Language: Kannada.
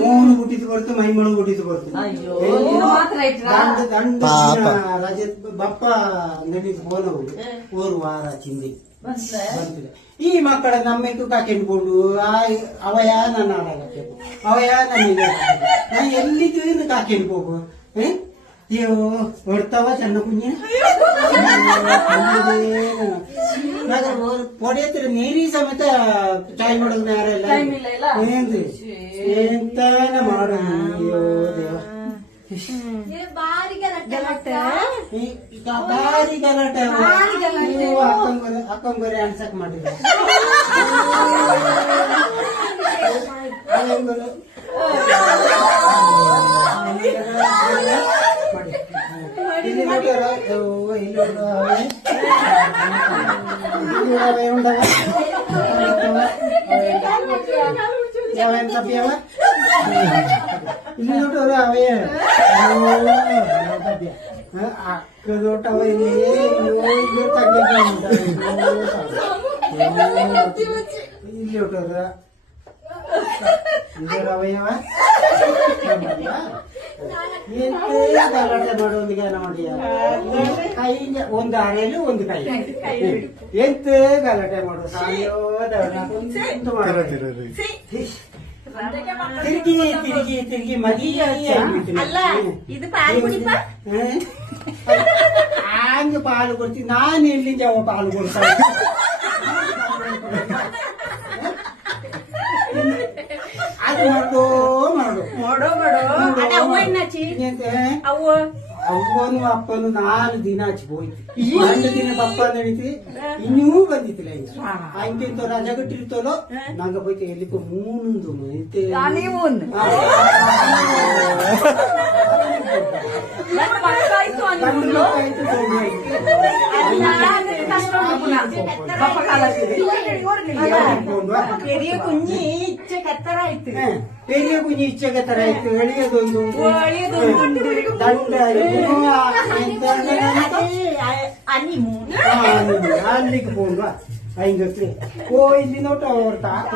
ಮೂನು ಹುಟ್ಟಿದ್ದು ಬರ್ತು ಮೈಮಳು ಹುಟ್ಟಿದ್ದು ಬರ್ತು ದಂಡ ರಜೆ ಬಪ್ಪ ನಡೀತು ಬೋನವು ಓರು ವಾರ ಚಿಂದಿ ಬಂತಿದೆ ಈ ಮಕ್ಕಳ ನಮ್ಮೆಟ್ಟು ಕಾಕೆಂಡ್ಕೊಂಡು ಅವಯ ನನ್ನ ಆಡಾಗತ್ತೆ ಅವಯ ನನಗೆ ನಾ ಎಲ್ಲಿದ್ದು ಇನ್ನು ಕಾಕೆಂಡ್ ಹೋಗು ಅಯ್ಯೋ ಹೊಡ್ತಾವ ಸಣ್ಣ ಕುഞ്ഞ് ಪೊಡೆಯತ್ರ ನೀರಿ ಸಮೇತ ಚಾಯ್ ಮಾಡೋದು ಯಾರೆಲ್ಲ ಏನ್ರಿ ಎಂತಾನ ಮಾಡೋದು ಅಯ್ಯೋ ದೇವ ಬಾರಿ ಗಲಾಟೆ ಅಕ್ಕಂಬರಿ ಅನ್ಸಕ್ ಮಾಡಿಲ್ಲ ಇಲ್ಲಿ ನೋಡ್ಯಾರ ಇಲ್ಲಿ ನೋಡ್ರ ಅವೇ ಅಕ್ಕದೋಟವ ಇಲ್ಲಿ ಇಲ್ಲಿ ಹೊಟ್ಟವ್ರ ಅವಯವ ಗಲಾಟೆ ಮಾಡೋದು ಜ್ಞಾನ ಮಾಡಿಯ ಕೈ ಒಂದು ಅರೆಯಲು ಒಂದು ಕೈ ಎಂತ ಗಲಾಟೆ ಮಾಡೋದು ತಿರುಗಿ ತಿರುಗಿ ತಿರುಗಿ ಮದಿಗೆ ಹಂಗ ಪಾಲು ಕೊಡ್ತೀನಿ ನಾನು ಎಲ್ಲಿ ಜಾವ ಪಾಲು ಕೊಡ್ತಾ ಅದು ಮಾಡು ಅವ್ವನು ಅಪ್ಪನು 4 ದಿನ ಹಚ್ಚಿ ಹೋಯ್ತು 1 ದಿನ ಬಪ್ಪ ನಡೀತಿ ಇನ್ನೂ ಬಂದಿತ್ತಿಲ್ಲ ಇಂತ ರಜ ಕಟ್ಟಿರ್ತಲೋ ನಂಗೆ ಹೋಯ್ತು ಎಲ್ಲಿಗೂ 3 ಪೆರಿಯ ಕುഞ്ഞി ಇಚ್ಛೆಗೆ ತರ ಆಯ್ತು ಎಳೆಯೋದೊಂದು ದಂಡ ಅಲ್ಲಿಗೆ ಹೋಗುವ ಐಂಗತ್ರಿ ಓ ಇಲ್ಲಿ ನೋಟ ಅವ್ರ ತಾತ